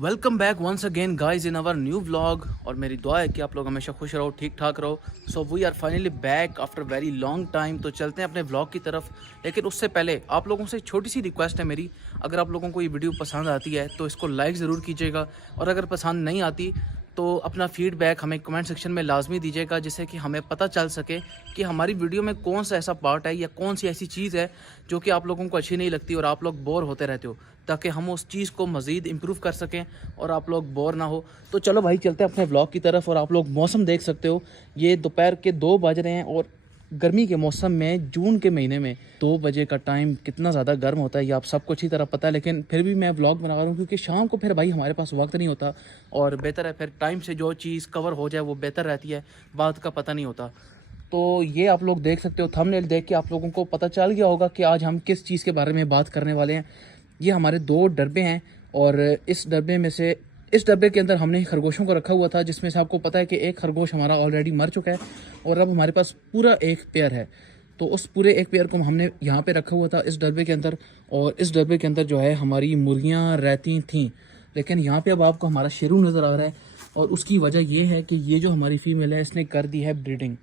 Welcome back once again guys in our new vlog. और मेरी दुआ है कि आप लोग हमेशा खुश रहो, ठीक ठाक रहो। So we are finally back after very long time. तो चलते हैं अपने व्लॉग की तरफ, लेकिन उससे पहले आप लोगों से एक छोटी सी रिक्वेस्ट है मेरी। अगर आप लोगों को ये वीडियो पसंद आती है तो इसको लाइक ज़रूर कीजिएगा, और अगर पसंद नहीं आती तो अपना फीडबैक हमें कमेंट सेक्शन में लाजमी दीजिएगा, जिससे कि हमें पता चल सके कि हमारी वीडियो में कौन सा ऐसा पार्ट है या कौन सी ऐसी चीज़ है जो कि आप लोगों को अच्छी नहीं लगती और आप लोग बोर होते रहते हो, ताकि हम उस चीज़ को मज़ीद इम्प्रूव कर सकें और आप लोग बोर ना हो। तो चलो भाई चलते हैं अपने व्लॉग की तरफ। और आप लोग मौसम देख सकते हो, ये दोपहर के 2 बज रहे हैं और गर्मी के मौसम में जून के महीने में 2 बजे का टाइम कितना ज़्यादा गर्म होता है ये आप सबको अच्छी तरह पता है। लेकिन फिर भी मैं व्लॉग बना रहा हूँ क्योंकि शाम को फिर भाई हमारे पास वक्त नहीं होता, और बेहतर है फिर टाइम से जो चीज़ कवर हो जाए वो बेहतर रहती है, बात का पता नहीं होता। तो ये आप लोग देख सकते हो, थंबनेल देख के आप लोगों को पता चल गया होगा कि आज हम किस चीज़ के बारे में बात करने वाले हैं। ये हमारे 2 डब्बे हैं, और इस डब्बे के अंदर हमने खरगोशों को रखा हुआ था, जिसमें से आपको पता है कि एक खरगोश हमारा ऑलरेडी मर चुका है और अब हमारे पास पूरा एक पेयर है। तो उस पूरे एक पेयर को हमने यहाँ पे रखा हुआ था इस डब्बे के अंदर, और इस डब्बे के अंदर जो है हमारी मुर्गियाँ रहती थीं। लेकिन यहाँ पे अब आपको हमारा शेरू नज़र आ रहा है, और उसकी वजह ये है कि ये जो हमारी फीमेल है इसने कर दी है ब्रीडिंग।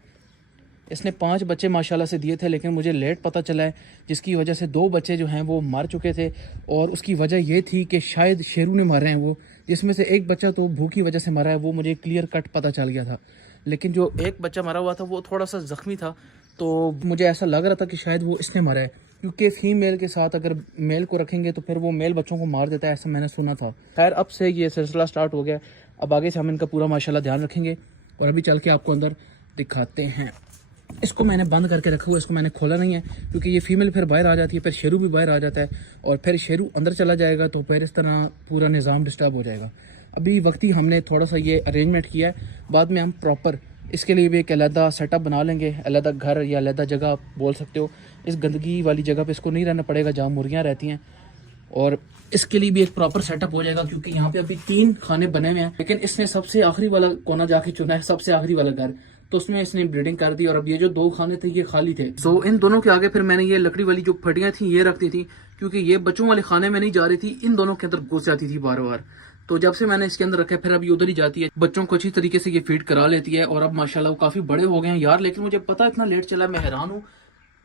इसने 5 बच्चे माशाल्लाह से दिए थे, लेकिन मुझे लेट पता चला है, जिसकी वजह से 2 बच्चे जो हैं वो मर चुके थे। और उसकी वजह ये थी कि शायद शेरू ने मारे हैं वो, जिसमें से एक बच्चा तो भूख की वजह से मरा है, वो मुझे क्लियर कट पता चल गया था। लेकिन जो एक बच्चा मरा हुआ था वो थोड़ा सा ज़ख्मी था, तो मुझे ऐसा लग रहा था कि शायद वो इसने मारा है, क्योंकि फीमेल के साथ अगर मेल को रखेंगे तो फिर वो मेल बच्चों को मार देता है, ऐसा मैंने सुना था। खैर अब से ये सिलसिला स्टार्ट हो गया, अब आगे से हम इनका पूरा माशाल्लाह ध्यान रखेंगे। और अभी चल के आपको अंदर दिखाते हैं। इसको मैंने बंद करके रखा हुआ, इसको मैंने खोला नहीं है, क्योंकि ये फीमेल फिर बाहर आ जाती है, फिर शेरू भी बाहर आ जाता है, और फिर शेरू अंदर चला जाएगा तो फिर इस तरह पूरा निज़ाम डिस्टर्ब हो जाएगा। अभी वक्ती हमने थोड़ा सा ये अरेंजमेंट किया है, बाद में हम प्रॉपर इसके लिए भी एक अलहदा सेटअप बना लेंगे, अलहदा घर या अलहदा जगह आप बोल सकते हो। इस गंदगी वाली जगह पे इसको नहीं रहना पड़ेगा जहाँ मुर्गियाँ रहती हैं, और इसके लिए भी एक प्रॉपर सेटअप हो जाएगा, क्योंकि यहाँ पे अभी 3 खाने बने हुए हैं, लेकिन इसने सबसे आखिरी वाला कोना जाके चुना है, सबसे आखिरी वाला घर, तो उसमें इसने ब्रीडिंग कर दी। और अब ये जो 2 खाने थे ये खाली थे, तो इन दोनों के आगे फिर मैंने ये लकड़ी वाली जो फटियां थी ये रख दी थी, क्योंकि ये बच्चों वाले खाने में नहीं जा रही थी, इन दोनों के अंदर घुस जाती थी बार बार। तो जब से मैंने इसके अंदर रखा फिर अभी उधर ही जाती है, बच्चों को अच्छी तरीके से ये फीड करा लेती है, और अब माशाल्लाह वो काफी बड़े हो गए हैं यार। लेकिन मुझे पता इतना लेट चला, मैं हैरान हूँ।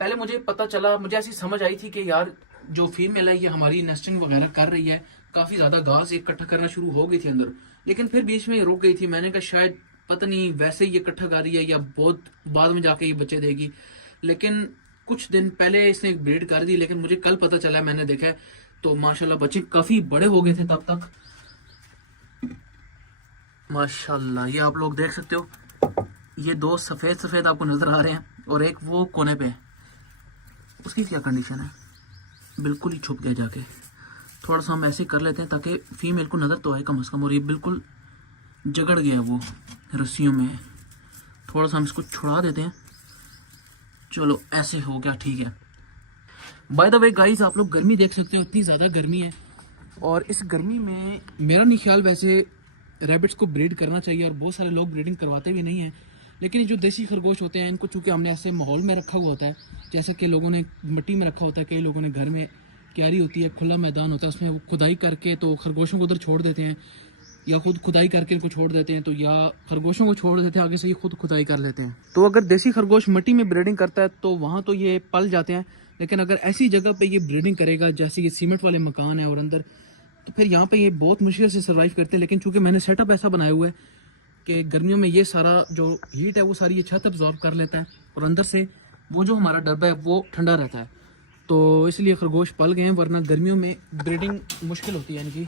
पहले मुझे पता चला, मुझे ऐसी समझ आई थी कि यार जो फीमेल है ये हमारी नेस्टिंग वगैरह कर रही है, काफी ज्यादा घास इकट्ठा करना शुरू हो गई थी अंदर, लेकिन फिर बीच में रुक गई थी। मैंने कहा शायद पता नहीं वैसे ही ये इकट्ठा कर रही है या बहुत बाद में जाके ये बच्चे देगी। लेकिन कुछ दिन पहले इसने एक ब्रीड कर दी, लेकिन मुझे कल पता चला, मैंने देखा है तो माशाल्लाह बच्चे काफी बड़े हो गए थे तब तक। माशाल्लाह ये आप लोग देख सकते हो, ये 2 सफेद सफेद आपको नजर आ रहे हैं, और एक वो कोने पे है, उसकी क्या कंडीशन है, बिल्कुल ही छुप गया जाके। थोड़ा सा हम ऐसे कर लेते हैं ताकि फीमेल को नजर तो आए कम से कम, और ये बिल्कुल जगड़ गया है वो रस्सियों में। थोड़ा सा हम इसको छुड़ा देते हैं, चलो ऐसे हो गया, ठीक है। बाय द वे गाइस आप लोग गर्मी देख सकते हो, इतनी ज़्यादा गर्मी है, और इस गर्मी में मेरा नहीं ख्याल वैसे रैबिट्स को ब्रीड करना चाहिए, और बहुत सारे लोग ब्रीडिंग करवाते भी नहीं हैं। लेकिन ये जो देसी खरगोश होते हैं इनको चूँकि हमने ऐसे माहौल में रखा हुआ होता है, जैसा कि लोगों ने मिट्टी में रखा होता है, कई लोगों ने घर में क्यारी होती है, खुला मैदान होता है, उसमें खुदाई करके तो खरगोशों को उधर छोड़ देते हैं, या खुद खुदाई करके इनको छोड़ देते हैं, तो या खरगोशों को छोड़ देते हैं, आगे से ये खुद खुदाई कर लेते हैं। तो अगर देसी खरगोश मिट्टी में ब्रीडिंग करता है तो वहाँ तो ये पल जाते हैं, लेकिन अगर ऐसी जगह पे ये ब्रीडिंग करेगा जैसे ये सीमेंट वाले मकान है और अंदर, तो फिर यहाँ पे ये बहुत मुश्किल से सर्वाइव करते हैं। लेकिन चूंकि मैंने सेटअप ऐसा बनाया हुआ है कि गर्मियों में ये सारा जो हीट है वो सारी ये छत अब्जॉर्ब कर लेता है, और अंदर से वो जो हमारा डब्बा है वो ठंडा रहता है, तो इसलिए खरगोश पल गए हैं, वरना गर्मियों में ब्रीडिंग मुश्किल होती है। यानी कि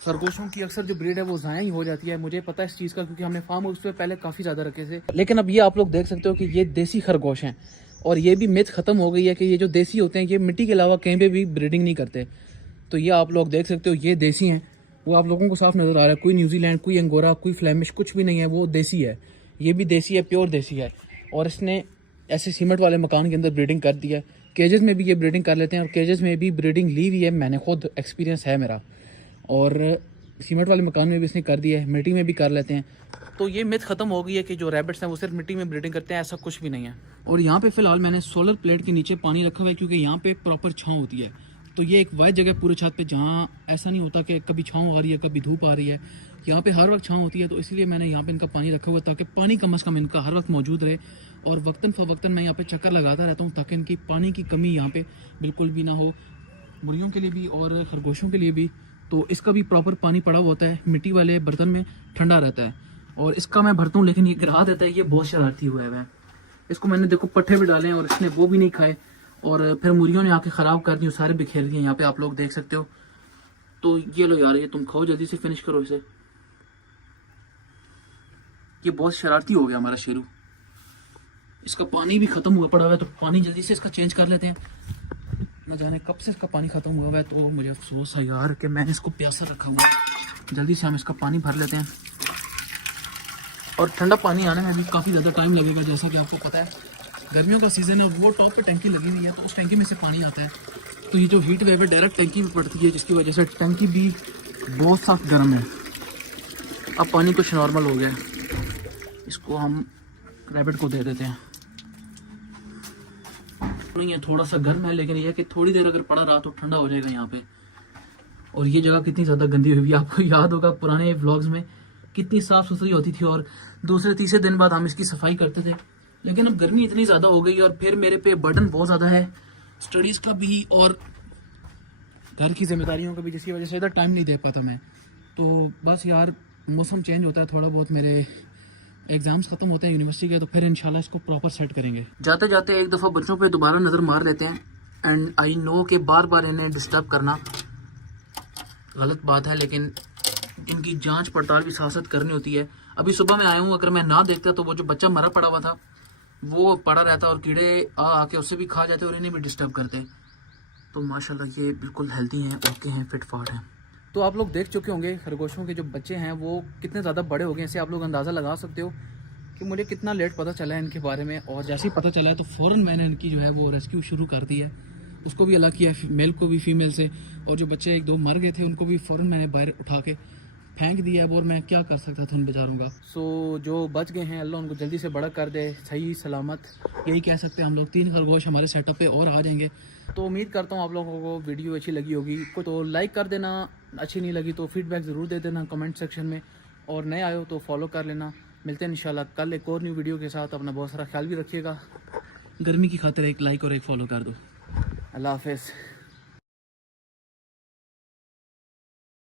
खरगोशों की अक्सर जो ब्रीड है वो ज़ाया ही हो जाती है, मुझे पता है इस चीज़ का, क्योंकि हमने फार्म हाउस पे पहले काफ़ी ज़्यादा रखे थे। लेकिन अब ये आप लोग देख सकते हो कि ये देसी खरगोश हैं, और ये भी मिथ ख़त्म हो गई है कि ये जो देसी होते हैं ये मिट्टी के अलावा कहीं पे भी ब्रीडिंग नहीं करते। तो ये आप लोग देख सकते हो ये देसी हैं, वो आप लोगों को साफ नज़र आ रहा है, कोई न्यूजीलैंड, कोई अंगोरा, कोई फ्लैमिश कुछ भी नहीं है, वो देसी है। ये भी देसी है, प्योर देसी है, और इसने ऐसे सीमेंट वाले मकान के अंदर ब्रीडिंग कर दी है। केजेस में भी ये ब्रीडिंग कर लेते हैं, और केजेस में भी ब्रीडिंग ली हुई है, मैंने खुद एक्सपीरियंस है मेरा, और सीमेंट वाले मकान में भी इसने कर दिया है, मिट्टी में भी कर लेते हैं। तो ये मिथ खत्म हो गई है कि जो रैबिट्स हैं वो सिर्फ मिट्टी में ब्रीडिंग करते हैं, ऐसा कुछ भी नहीं है। और यहाँ पे फिलहाल मैंने सोलर प्लेट के नीचे पानी रखा हुआ है, क्योंकि यहाँ पे प्रॉपर छाँव होती है, तो ये एक वाइड जगह पूरे छत पे जहाँ ऐसा नहीं होता कि कभी छाँव आ रही है कभी धूप आ रही है। यहाँ पे हर वक्त छाँव होती है, तो इसलिए मैंने यहाँ पे इनका पानी रखा हुआ ताकि पानी कम अज़ कम इनका हर वक्त मौजूद रहे। और वक्तन फ़वक्तन मैं यहाँ पे चक्कर लगाता रहता हूँ ताकि इनकी पानी की कमी यहाँ पे बिल्कुल भी ना हो, मुर्गियों के लिए भी और खरगोशों के लिए भी। तो इसका भी प्रॉपर पानी पड़ा हुआ होता है, मिट्टी वाले बर्तन में ठंडा रहता है। और इसका मैं भरता हूँ लेकिन ये गिरा देता है, ये बहुत शरारती हुआ है। इसको मैंने देखो पट्ठे भी डाले हैं और इसने वो भी नहीं खाए, और फिर मुर्गियों ने आके ख़राब कर दी, सारे बिखेर दिए। यहाँ पे आप लोग देख सकते हो। तो ये लो यार, ये तुम खाओ, जल्दी से फिनिश करो इसे। ये बहुत शरारती हो गया हमारा शेरू। इसका पानी भी ख़त्म हुआ पड़ा हुआ है, तो पानी जल्दी से इसका चेंज कर लेते हैं। न जाने कब से इसका पानी ख़त्म हुआ है, तो मुझे अफसोस है यार कि मैंने इसको प्यासा रखा हुआ है। जल्दी से हम इसका पानी भर लेते हैं। और ठंडा पानी आने में भी काफ़ी ज़्यादा टाइम लगेगा, जैसा कि आपको पता है गर्मियों का सीज़न है, वो टॉप पे टंकी लगी हुई है, तो उस टंकी में से पानी आता है। तो ये जो हीट वेव है डायरेक्ट टंकी में पड़ती है, जिसकी वजह से टंकी भी बहुत सख्त गर्म है। अब पानी कुछ नॉर्मल हो गया है, इसको हम रैबिट को दे देते हैं। नहीं है, थोड़ा सा गर्म है, लेकिन यह है कि थोड़ी देर अगर पड़ा रहा तो ठंडा हो जाएगा यहाँ पे। और ये जगह कितनी ज़्यादा गंदी हुई है, आपको याद होगा पुराने व्लॉग्स में कितनी साफ़ सुथरी होती थी, और दूसरे तीसरे दिन बाद हम इसकी सफाई करते थे। लेकिन अब गर्मी इतनी ज़्यादा हो गई और फिर मेरे पे बर्डन बहुत ज़्यादा है, स्टडीज़ का भी और घर की जिम्मेदारियों का भी, जिसकी वजह से इधर टाइम नहीं दे पाता मैं। तो बस यार, मौसम चेंज होता है थोड़ा बहुत, मेरे एग्ज़ाम्स ख़त्म होते हैं यूनिवर्सिटी के, तो फिर इंशाल्लाह इसको प्रॉपर सेट करेंगे। जाते जाते एक दफ़ा बच्चों पे दोबारा नज़र मार लेते हैं। एंड आई नो कि बार बार इन्हें डिस्टर्ब करना गलत बात है, लेकिन इनकी जांच पड़ताल भी साथ साथ करनी होती है। अभी सुबह मैं आया हूँ, अगर मैं ना देखता तो वो जो बच्चा मरा पड़ा हुआ था वो पड़ा रहता और कीड़े आके उससे भी खा जाते और इन्हें भी डिस्टर्ब करते। तो माशाल्लाह ये बिल्कुल हेल्दी हैं, ओके हैं, फिट फाट हैं। तो आप लोग देख चुके होंगे खरगोशों के जो बच्चे हैं वो कितने ज़्यादा बड़े हो गए। इससे आप लोग अंदाज़ा लगा सकते हो कि मुझे कितना लेट पता चला है इनके बारे में। और जैसे ही पता चला है तो फ़ौरन मैंने इनकी जो है वो रेस्क्यू शुरू कर दी है। उसको भी अलग किया, मेल को भी फीमेल से, और जो बच्चे एक दो मर गए थे उनको भी फ़ौरन मैंने बाहर उठा के फेंक दिया है। और मैं क्या कर सकता था उन बेचारों का। सो जो बच गए हैं अल्लाह उनको जल्दी से बड़ा कर दे, सही सलामत, यही कह सकते हैं हम लोग। 3 खरगोश हमारे सेटअप पे और आ जाएंगे। तो उम्मीद करता हूँ आप लोगों को वीडियो अच्छी लगी होगी। तो लाइक कर देना, अच्छी नहीं लगी तो फीडबैक ज़रूर दे देना कमेंट सेक्शन में, और नए आए हो तो फॉलो कर लेना। मिलते हैं इंशाल्लाह कल एक और न्यू वीडियो के साथ। अपना बहुत सारा ख्याल भी रखिएगा। गर्मी की खातिर एक लाइक और एक फॉलो कर दो। अल्लाह हाफिज़।